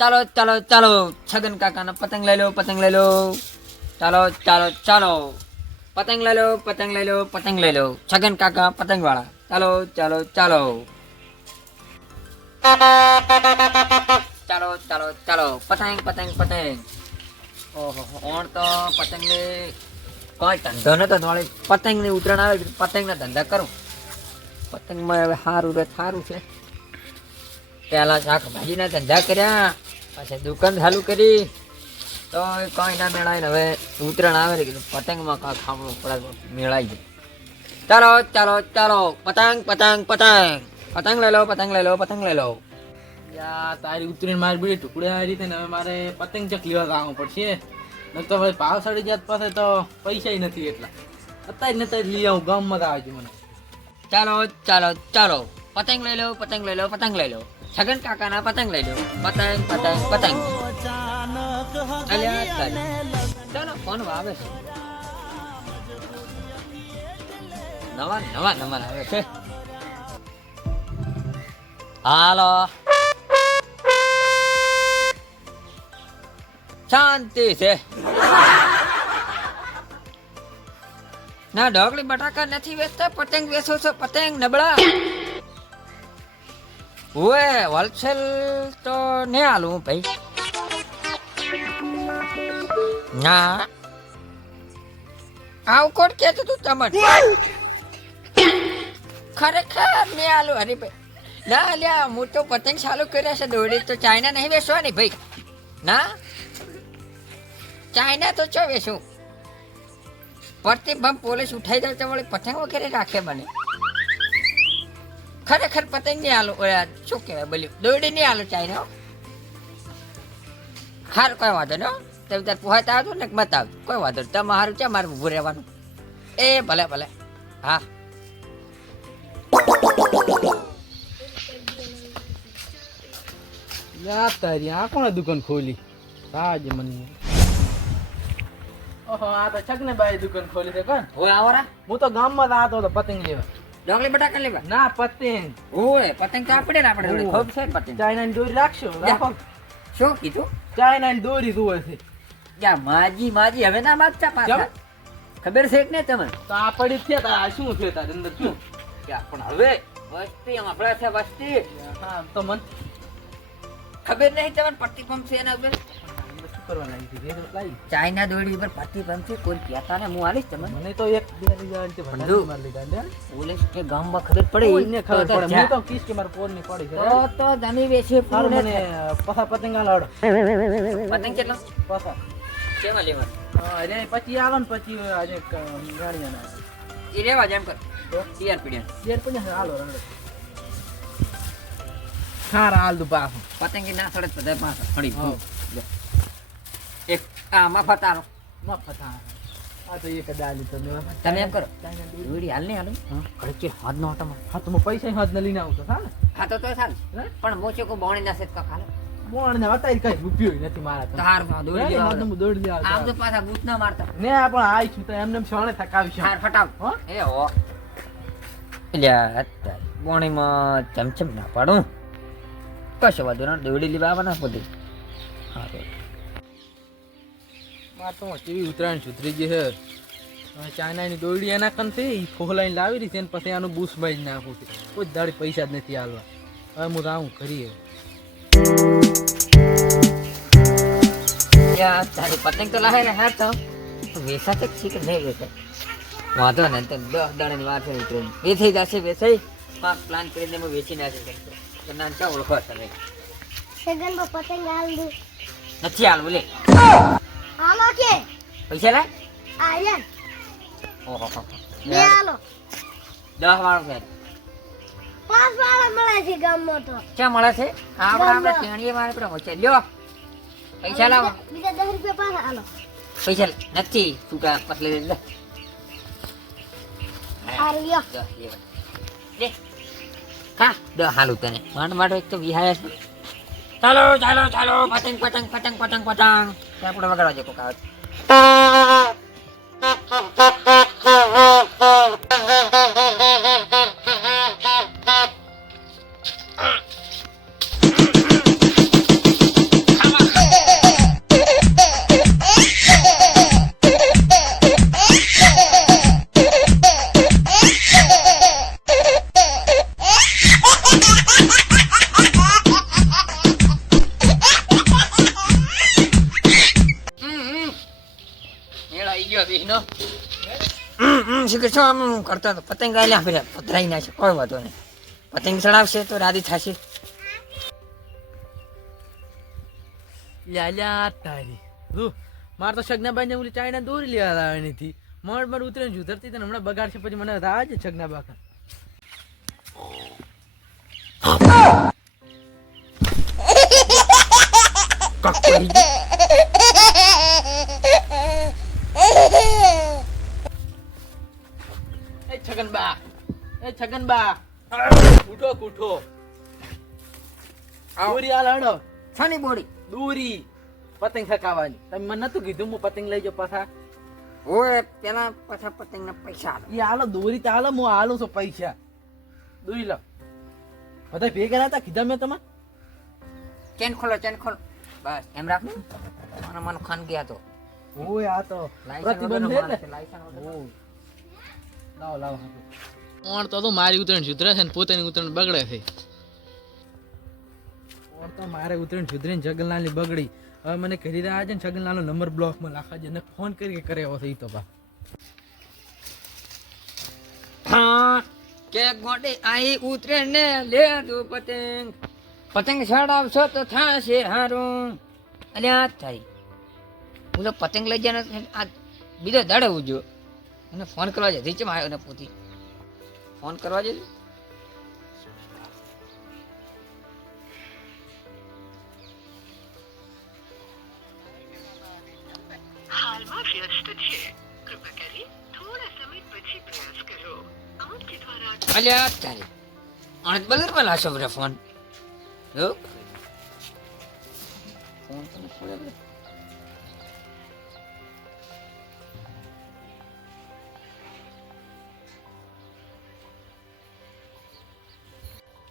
ચાલો ચાલો ચાલો છગન કાકાના પતંગ લઈ લો, પતંગ લઈ લો. ચાલો ચાલો ચાલો પતંગ લઈ લો, પતંગ લઈ લો, પતંગ લઈ લો. છગન કાકા પતંગ વાળા. ચાલો ચાલો ચાલો ચાલો ચાલો ચાલો પતંગ પતંગ પતંગ. ઓહો ઓણ તો પતંગ ને કોઈ ધંધો નતો વળી પતંગ ની ઉતરાણ આવે પતંગ ના ધંધા કરું. પતંગમાં હવે સારું રે સારું છે. પેલા શાકભાજી ના ધંધા કર્યા, પછી દુકાન ચાલુ કરી તો કોઈ ના મેળાય ને હવે ઉતરાણ આવે ને કીધું પતંગમાં કાંક ખામણું પડે મેળાઈ જાય. ચાલો ચાલો ચાલો પતંગ પતંગ પતંગ પતંગ લઈ લો, પતંગ લઈ લો, પતંગ લઈ લો. યા તારી ઉતરીને મારી બીડી ટુકડે આવી રીતે ને હવે મારે પતંગ ચક લેવા આવવું પડશે. ન તો હવે ભાવ સડી જાત પાસે તો પૈસા નથી એટલા. અત્યારે લઈ આવું ગામમાં આવે છે મને. ચાલો ચાલો ચાલો પતંગ લઈ લો, પતંગ લઈ લો, પતંગ લઈ લો. છગન કાકાના પતંગ લઈ લો. પતંગ પતંગ પતંગ. અલ્યા તારી. ચાલો ફોન આવે છે. નવા નવા નંબર આવે છે. હાલો શાંતિ છે ના. ઢોકળી બટાકા નથી વેચતા, પતંગ વેચો છો? પતંગ નબળા ઓએ હોલસેલ તો ને આલું ભાઈ. ના આવું કોણ કેતું તું તમને? ખરેખર ને આલું હરીભાઈ. ના લ્યા હું તો પતંગ ચાલુ કર્યા છે. દોડી તો ચાઇના નહીં વેચવાની ભાઈ. ના ચાઇના તો ચો વેચું? પ્રતિબંધ પોલીસ ઉઠાઈ જાય તો વળી પતંગ વગેરે રાખે મને. ખરેખર પતંગ નહીં આલું. શું કહેવાય બોલ્યું દોડી નહીં આલું ચાઇના. હાર કોઈ વાંધો ને તમે તાર પોહાતા આવતું ને મત આવતું કોઈ વાંધો નહીં. તમારું છે મારે ઊભું રહેવાનું. એ ભલે ભલે હા. યા તારી આ કોણે દુકાન ખોલી? રાજ મને. ઓહો આ તો છગને બાઈ દુકાન ખોલી છે કોણ? ઓય આવરા હું તો ગામમાં આવતો હતો પતંગ લેવા. ઢોકળી બટાકા લેવા? ના પતંગ. ઓય પતંગ તો આપણે ને આપણે ખૂબ છે પતંગ. ચાઇનાની દોરી રાખશો? રાખો. શું કીધું? ચાઇનાની દોરી જુએ છે. ક્યાં માજી માજી હવે ના માગતા પાછા. ખબર છે કે નહીં તમને? તો આ પડી છે તાર શું છે તાર અંદર શું? ક્યાં પણ હવે વસ્તી આપણા છે વસ્તી. હા તો મન ખબર નહીં તમને પટ્ટી પંપ છે એના ઉપર શું કરવા લાગી છે? લાવી ચાઇના દોડી ઉપર પટ્ટી પંપ છે. કોઈ કહેતા ને હું આલીશ તમને. મને તો એક બે રીતે ભંડુ માર લીધા ને. પોલીસ કે ગામમાં ખબર પડે એને ખબર પડે. હું તો કીસ કે માર પોર ની પડી છે. તો જમી વેચે મારું મને પસા પતંગ આલાડો. પતંગ કેટલો? પસા કેમાં લેવા? અરે પછી આવે ને પછી આજે ગાડી ના એ રેવા જેમ કર તો ટીઆર પીડિયા યાર પણ હાલો રંડો ખારા હાલ દુ પાછો પતંગ ના સડે બધા પાછા ફળી એક આ મફત આલો મફત આ તો એક ડાલી તમે એમ કરો દોડી હાલ ને હાલો ખર્ચે હાથ નો ઓટોમાં. હા તો હું પૈસા હાથ ને લઈને આવતો હા ને. હા તો ચાલ પણ મોચો કો બોણી ના સેટ કા ખાલે બોણ ને અત્યારે કઈ રૂપિયો નથી મારા તો. તાર દોડી હાથ ને દોડી લે આમ તો પાછા બૂટ ના મારતા ને પણ આઈ છું તો એમને છોણે થકાવી છે. હાર ફટાવ હો એ હો લ્યા અત્યારે બોણીમાં ચમચમ ના પાડું કશો વાંધો ના. દોડી લેવા આવવાના બધું. હા તો માર તો કેવી ઉતરાણ સુધરી ગઈ છે. ચાઇનાની દોરડી એના કન છે ઈ ખોલાઈને લાવી રહી છે ને પછી આનું બૂસ બાઈ નાખું છે. કોઈ દાડી પૈસા જ નથી આલવા. હવે હું રાઉં કરીએ યા તારી પતંગ તો લાવે ને હા તો વેસા તો છે કે નહીં વેચાય વાંધો ને તો 10 દાડાની વાર છે ઉતરે વેચાઈ જશે. વેચાઈ પાક પ્લાન કરીને હું વેચી નાખી તો નાનકા ઓળખો તમે સેગન પર પતંગ હાલ દે નથી હાલવું લે હાલો કે પૈસા લે આયન ઓહો બે હાલો 10 વાળો છે 5 વાળા મળે છે ગામમાં તો ક્યાં મળે છે? આપણે તેણીએ મારે પર હોય છે. લ્યો પૈસા લાવો. બીજા 10 રૂપિયા પાછા હાલો પૈસા નથી છૂટા પતલે લે હાલ લ્યો લે કા 10 હાલું તને માંડ માંડ એક તો વિહાય છે. ચાલો ચાલો ચાલો પતંગ પતંગ પતંગ પતંગ પતંગ આપણે વગાડવા જો કોક આવે. શું કે છો આમ કરતો હતો પતંગ ગાયલા ફેરા પધરાઈ નાખે કોઈ વાંધો નહીં પતંગ ચડાવશે તો રાજી થશે લ્યા તારી મારે તો શગનાબાઈ ને ઓલી ચાઇના દોરી લેવા લાવવાની હતી મળ ઉતરે ઉતરતી તને હમણાં બગાડશે પછી મને આજે શગનાબા છગનબા ઉઠો ઉઠો દોરી હાલ હડો છાની બોડી દોરી પતંગ થકાવાની તમે મને નતું કીધું હું પતંગ લઈ જાઉં પાછા ઓય પેલા પાછા પતંગના પૈસા આલો. એ હાલો દોરી તો હાલો હું હાલું છું પૈસા દોરી લો બધા ભેગા નતા કીધા મેં તમારે ચેન ખોલો બસ એમ રાખો મને મન ખાન ગયા તો ઓય આ તો લાયસન્સ પ્રતિબંધ વગરનો છે માણસ છે, લાયસન્સ વગરનો. લાવ લાવ ઓણ તો મારી ઉતરણ સુધરે છે ને પોતાની ઉતરણ બગડે છે ઓણ તો મારે ઉતરણ સુધરે ને જગનલાલની બગડી હવે મને કહી રહ્યા છે ને જગનલાલનો નંબર બ્લોકમાં નાખાજે ને ફોન કરી કરે એવો છે ઈ તો બા હા કે ગોડે આઈ ઉતરે ને લે દો પતંગ ચડાવશો તો થાશે હારું અલ્યા થાય બોલો પતંગ લઈ જાય આ બીજો દાડે ઉજો મને ફોન કરવા જતી છે આવ્યો ને પોતી ફોન કરવા જજો હાલમાં વ્યસ્ત છે કૃપા કરી થોડા સમય પછી પ્રયાસ કરો આપકે દ્વારા અલ્યા તારે અણત બલર માં લાશો બરે ફોન જો ફોન તો ફોડે બરે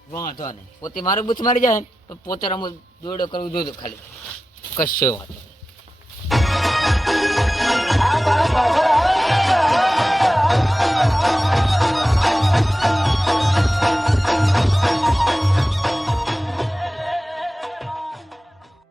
વાંધો નહીં પોતે મારું બૂથ મારી જાય તો પોતે રમો દોડો કરવું જોજો ખાલી કશો વાંધો નહીં.